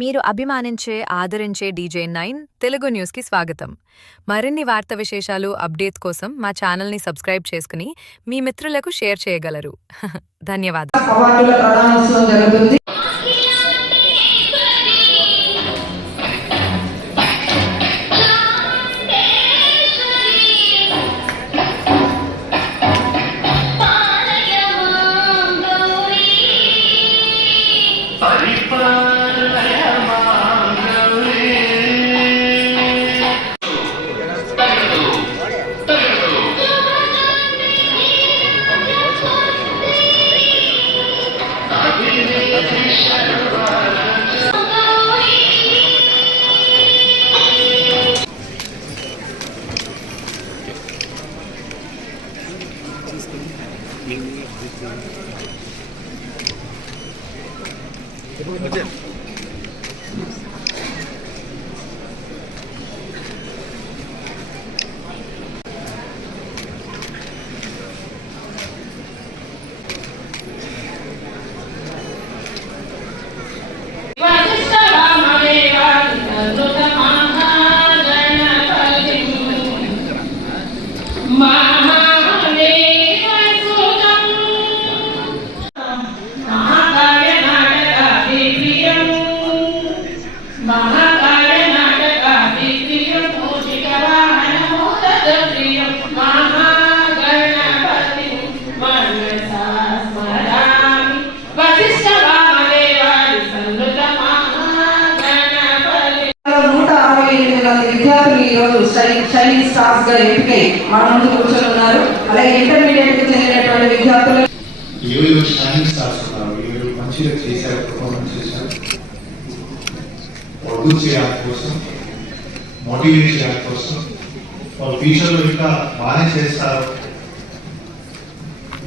మీరు అభిమానించే ఆదరించే DJ9 తెలుగు న్యూస్కి స్వాగతం. మరిన్ని వార్త విశేషాలు అప్డేట్స్ కోసం మా ఛానల్ని సబ్స్క్రైబ్ చేసుకుని మీ మిత్రులకు షేర్ చేయగలరు. ధన్యవాదాలు. విద్యార్థులు ఈరోజు షైనింగ్ స్టార్స్ గా ఎంపికై మన ముందు కూర్చొని ఉన్నారు. అలాగే ఇంటర్మీడియట్ కి చెందినటువంటి విద్యార్థులు షైనింగ్ స్టార్స్ ఉన్నారు. మంచిగా చేశారు, పర్ఫార్మెన్స్ చేశారు. వద్దు చేయాలి కోసం, మోటివేట్ చేయాలి కోసం, వాళ్ళ ఫ్యూచర్లో ఇంకా బాగానే చేస్తారు.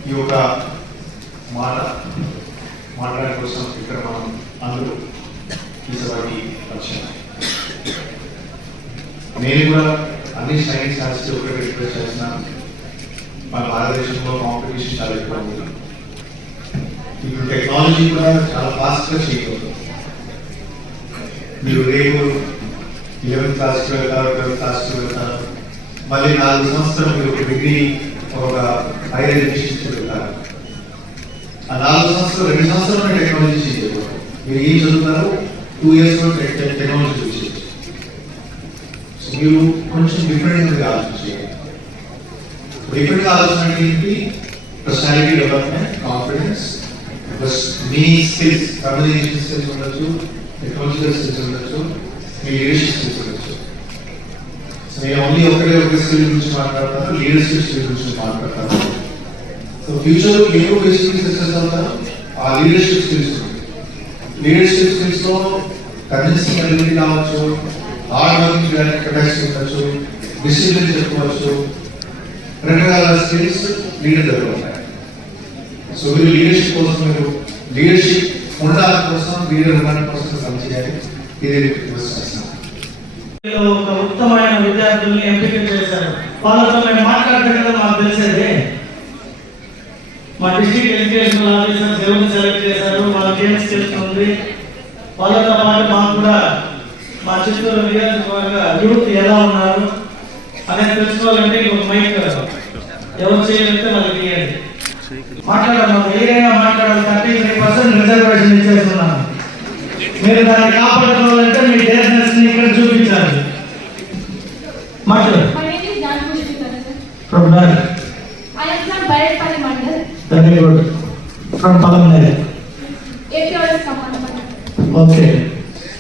ఈ యొక్క మాట్లాడే కోసం ఇక్కడ మనం అందరూ ఈ సభకి వచ్చాము. నేను కూడా అన్ని సైన్స్ శాస్త్రి ఒకటి రిక్వెస్ట్ చేస్తున్నాను. మన భారతదేశంలో కాంపిటీషన్ చాలా ఎక్కువ ఉంది. ఇప్పుడు టెక్నాలజీ కూడా చాలా ఫాస్ట్గా చేయగలుగుతుంది. మీరు రేపు 11th క్లాస్కి వెళ్తారు, 12th క్లాస్కి వెళ్తారు, మళ్ళీ 4 సంవత్సరాలు మీరు ఒక డిగ్రీ, ఒక హైయర్ ఎడ్యుకేషన్కి వెళ్తారు. ఆ 4 సంవత్సరాలు 2 సంవత్సరాలు టెక్నాలజీ చేయకూడదు. మీరు ఏం చదువుతారు 2 yearsలో టెక్నాలజీ చూసి మీరు కొంచెం డిఫరెంట్గా ఆలోచించాలి. డిఫరెంట్గా ఆలోచన ఏంటి? పర్సనాలిటీ డెవలప్మెంట్, కాన్ఫిడెన్స్, ప్లస్ మీ స్కిల్స్, కమ్యూనికేషన్ స్కిల్స్ ఉండొచ్చు, టెక్నాలజికల్ స్కిల్స్ ఉండొచ్చు, మీ లీడర్షిప్ స్కిల్స్ ఉండొచ్చు. సో నేను ఓన్లీ ఒక స్కిల్ గురించి మాట్లాడతాను, లీడర్షిప్ స్కిల్ గురించి మాట్లాడతాను. సో ఫ్యూచర్లో మీరు బేసిక్లీ సక్సెస్ అవుతారు. ఆ లీడర్షిప్ స్కిల్స్ లీడర్షిప్ స్కిల్స్లో కన్విన్సింగ్ అబిలిటీ కావచ్చు, హార్డ్ వర్కింగ్ చేయడానికి కెపాసిటీ ఉండొచ్చు, డిసిప్లిన్ చెప్పుకోవచ్చు, రకరకాల స్కిల్స్ లీడర్ దగ్గర ఉంటాయి. సో మీరు లీడర్షిప్ కోసం, మీరు లీడర్షిప్ ఉండడం కోసం, లీడర్ ఉండడం కోసం పనిచేయాలి. ఇది రిక్వెస్ట్ చేస్తాను. ఒక ఉత్తమమైన విద్యార్థుల్ని ఎంపిక చేశారు. వాళ్ళతో మేము మాట్లాడితే కదా మాకు తెలిసేది. మా డిస్ట్రిక్ట్ ఎడ్యుకేషన్ ఆఫీసర్స్ ఎవరిని సెలెక్ట్ చేశారు, వాళ్ళకి ఏం స్కిల్స్ ఉంది, వాళ్ళతో పాటు మాకు కూడా మా చిత్తూరు నియోజకవర్గ యూత్ ఎలా ఉన్నారు అనేది తెలుసుకోవాలంటే ఇంకొక మైక్ ఎవరు చేయగలిగితే వాళ్ళకి ఇవ్వండి. మాట్లాడాలి, ఏదైనా మాట్లాడాలి. 33% రిజర్వేషన్ ఇచ్చేస్తున్నాను. మీరు దాన్ని కాపాడుకోవాలంటే మీ డేర్నెస్ ని ఇక్కడ చూపించాలి. మాట్లాడు. Very good. From Palamneri. Okay.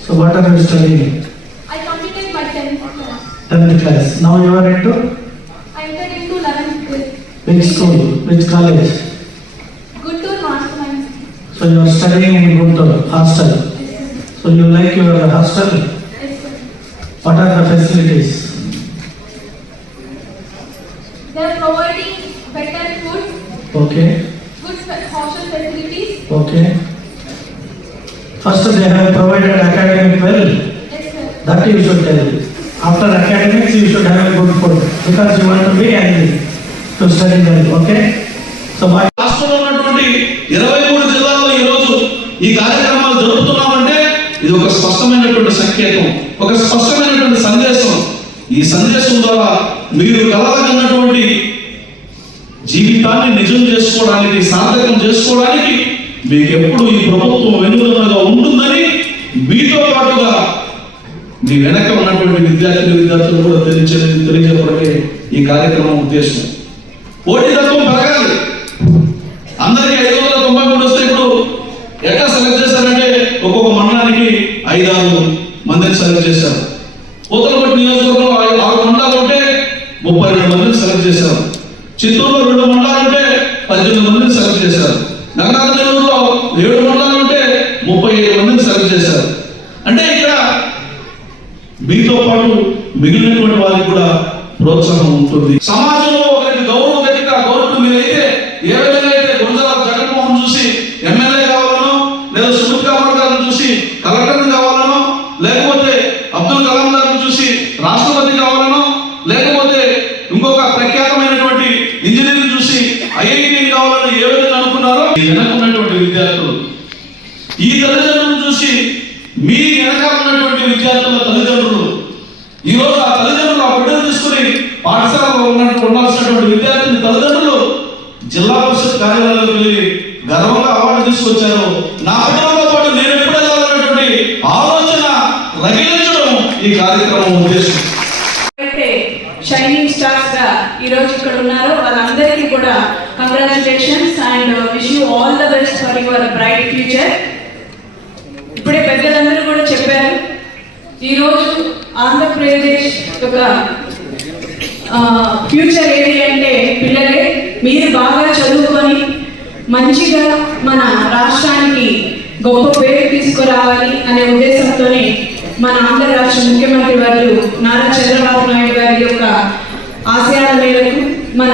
So what are you studying? I completed my 10th class. Now you are into? I entered into 11th grade. Which school? Which college? Guntur Mastermind. So you are studying in Guntur hostel. Yes, So you like your hostel? yes, sir. What are the facilities? They are providing better food, Okay. good hostel facilities. Okay. First they have provided academic well. Yes, sir. That you should tell. After academics, you should have a good food because you want to be healthy to study well. Okay. So my రాష్ట్రంలో ఉన్నటువంటి 23 జిల్లాల్లో ఈ రోజు ఈ కార్యక్రమాలు జరుపుతున్నామంటే ఇది ఒక స్పష్టమైనటువంటి సంకేతం, ఒక స్పష్టమైనటువంటి సందేశం. ఈ సందేశం ద్వారా మీరు కలగన్నటువంటి జీవితాన్ని నిజం చేసుకోవడానికి, సార్థకం చేసుకోవడానికి మీకు ఎప్పుడు ఈ ప్రభుత్వం వెనుదన్నగా ఉంటుందని మీతో పాటుగా మీ వెనక ఉన్నటువంటి విద్యార్థులు కూడా తెలియజేయడానికి ఈ కార్యక్రమం ఉద్దేశం. పోటీతత్వం పెరగాలి. అందరికీ 593 వస్తే ఇప్పుడు ఎట్లా సెలెక్ట్ చేశారంటే ఒక్కొక్క మండలానికి 5-6 మందిని సెలెక్ట్ చేశారు. పూతలపట్టు నియోజకవర్గంలో 6 మండలాలు ఉంటే 32 మందిని సెలెక్ట్ చేశారు. చిత్తూరులో 2 మండలాలు ఉంటే 18 మందిని సెలెక్ట్ చేశారు. నగరాజులో 7 మండలాలు ఉంటే 37 మందిని సెలెక్ట్ చేశారు. అంటే ఇక్కడ మీతో పాటు మిగిలినటువంటి వారికి కూడా ప్రోత్సాహం ఉంటుంది. సమాజంలో ఒకరికి గౌరవం గౌరవం మీరైతే ఏ విధంగా అయితే గురజాల జగన్మోహన్ చూసి ఎమ్మెల్యే కావాలనో, లేదా సుమిత్ కామర్ గారిని చూసి కలెక్టర్ కావాలనో, లేకపోతే అబ్దుల్ కలాం గారిని చూసి రాష్ట్రపతి కావాలనో, లేకపోతే ఇంకొక ప్రఖ్యాతమైనటువంటి ఇంజనీరింగ్ చూసి ఐఐటి కావాలని ఏ విధంగా అనుకున్నారో, వెనకున్నటువంటి విద్యార్థులు ఈ తల్లిదండ్రులను చూసి మీ వెనకాల ఉన్నటువంటి విద్యార్థుల తల్లిదండ్రులు ఈ రోజు ఆ తల్లిదండ్రులు ఆ బిడ్డలు తీసుకుని పాఠశాలలో ఉండాల్సినటువంటి విద్యార్థుల తల్లిదండ్రులు జిల్లా పరిషత్ కార్యాలయంలోకి వెళ్ళి గర్వంగా అవార్డు తీసుకొచ్చారు. నా బిడ్డలతో పాటు నేను ఎప్పుడు వెళ్ళాలన్నటువంటి ఆలోచన రగిలించడం ఈ కార్యక్రమం ఉద్దేశం. అయితే షైనింగ్ స్టార్స్ గా ఈ రోజు ఇక్కడ ఉన్నారో వాళ్ళందరికీ కూడా congratulations and wish you all the best for your bright future. ఇప్పుడే పెద్దలందరూ కూడా చెప్పారు, ఈరోజు ఆంధ్రప్రదేశ్ యొక్క ఫ్యూచర్ ఏది అంటే పిల్లలే. మీరు బాగా చదువుకొని మంచిగా మన రాష్ట్రానికి గొప్ప పేరు తీసుకురావాలి అనే ఉద్దేశంతోనే మన ఆంధ్ర రాష్ట్ర ముఖ్యమంత్రి వారు నారా చంద్రబాబు నాయుడు గారి యొక్క ఆశయాల మేరకు మన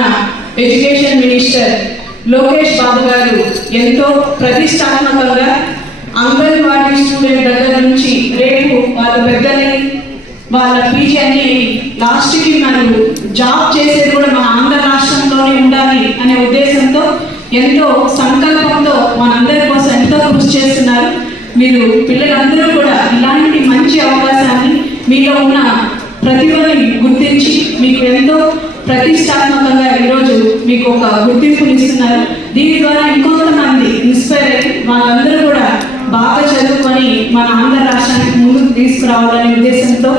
ఎడ్యుకేషన్ మినిస్టర్ లోకేష్ బాబు గారు ఎంతో ప్రతిష్టాత్మకంగా అంగన్వాడీ స్టూడెంట్ దగ్గర నుంచి రేపు వాళ్ళ పెద్దలని వాళ్ళ పీజీ అని లాస్ట్కి మనం జాబ్ చేసేది కూడా మన ఆంధ్ర రాష్ట్రంలోనే ఉండాలి అనే ఉద్దేశంతో ఎంతో సంకల్పంతో మనందరి కోసం ఎంతో కృషి చేస్తున్నారు. మీరు పిల్లలందరూ కూడా ఇలాంటి మంచి అవకాశాన్ని మీలో ఉన్న ప్రతిభని గుర్తించి మీకు ఎంతో ప్రతిష్టాత్మకంగా ఈరోజు మీకు ఒక గుర్తింపుని ఇస్తున్నారు. దీని ద్వారా ఇంకొంతమంది ఇన్స్పైర్ అయ్యి వాళ్ళందరూ కూడా బాగా చదువుకొని మన ఆంధ్ర రాష్ట్రానికి ముందుకు తీసుకురావాలనే ఉద్దేశంతో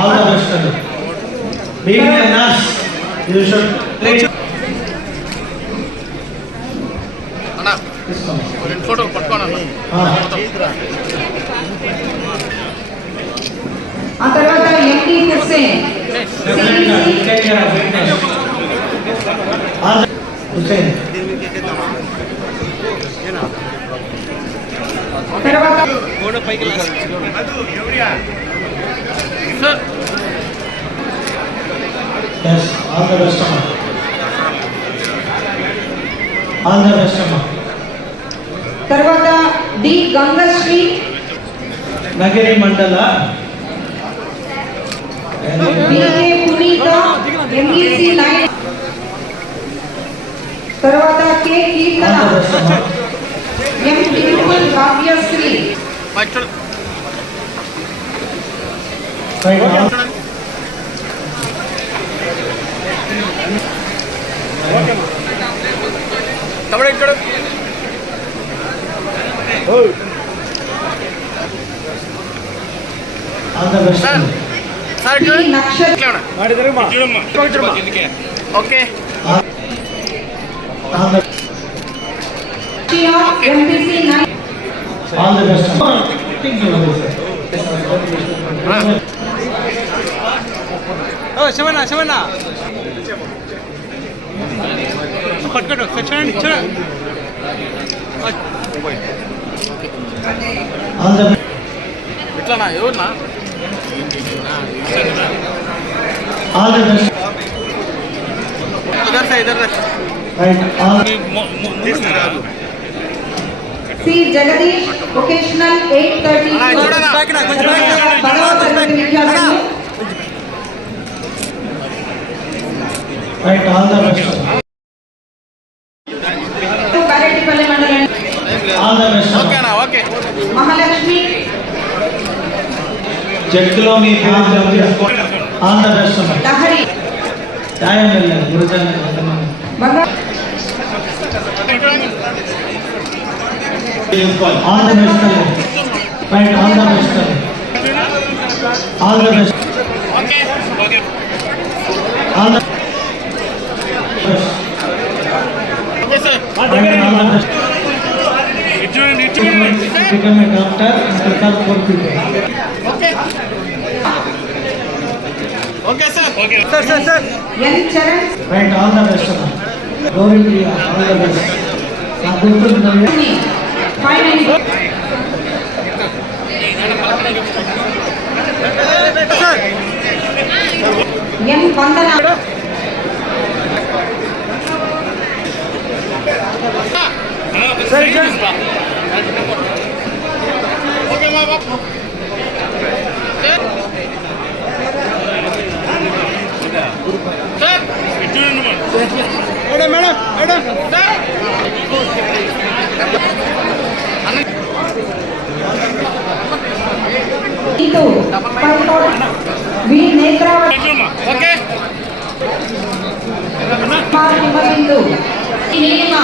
All the best. Being a nurse, you should play. Photo పట్టుకోండి. ఆ తర్వాత ఎండి హుస్సేన్ తర్వాత Yes, all the best, Amma. All the best, Amma. తర్వాత డి గంగశ్రీ నగరి మండల బికే పునీత ఎంఈసి 9 తర్వాత K Keerthana M Dimple Bhagyashri all the best. Nakshatra okay All the MPC 9 all the best. Thank you, sir. Sivanna పట్టుకోండి చూడండి All the best. ఇట్లానా ఎవరునా All the best. ఇద్దరు sir ఇద్దరు Right. All తీసుకురాదు సి జగదీష్ వొకేషనల్ 830 పదవ తరగతి విద్యార్థులు right all the best Karettipalli మండలం ఆల్ ద బెస్ట్ ఓకేనా ఓకే మహాలక్ష్మి చెక్లో మీ పేరు జమ చేసుకోండి ఆల్ ద బెస్ట్ లహరి న్యాయం వెళ్ళండి గురుజన బంగా all the best right all the best all the best okay okay all the best okay sir right all the best ఇటు become a doctor and prepare for people. Okay okay sir okay sir N Charan Right, all the best. Glory to you, all the best. నా గుర్తుంటుంది. 590 ఎన్ వందన సరే okay మా బాబు sir ఇటు madam madam madam sir ఇటు V Netravathi okay Kumar Himabindu Neelima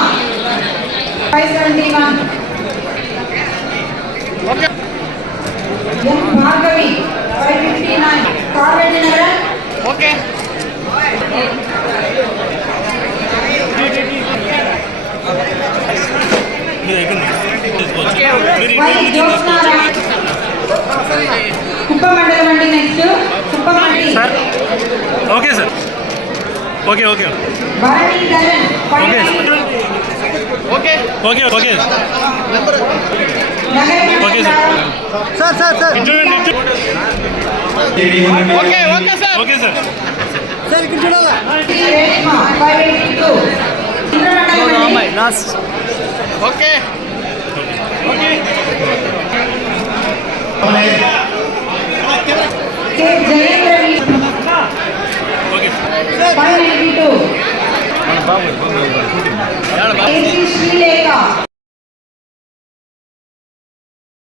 571 okay N Bhargavi 559 Kaveri Nagar okay Y Jyotsnarayana Kuppa మండలం అండి next Kuppa మండలి okay sir okay okay Bharani Dharan 590 okay okay okay నగర okay sir sir okay okay sir okay sir sir ఇక్కడ చూడాలా రేష్మ 582 ఇంద్రమండలం అండి okay K Jayendra okay 592 AC Srilekha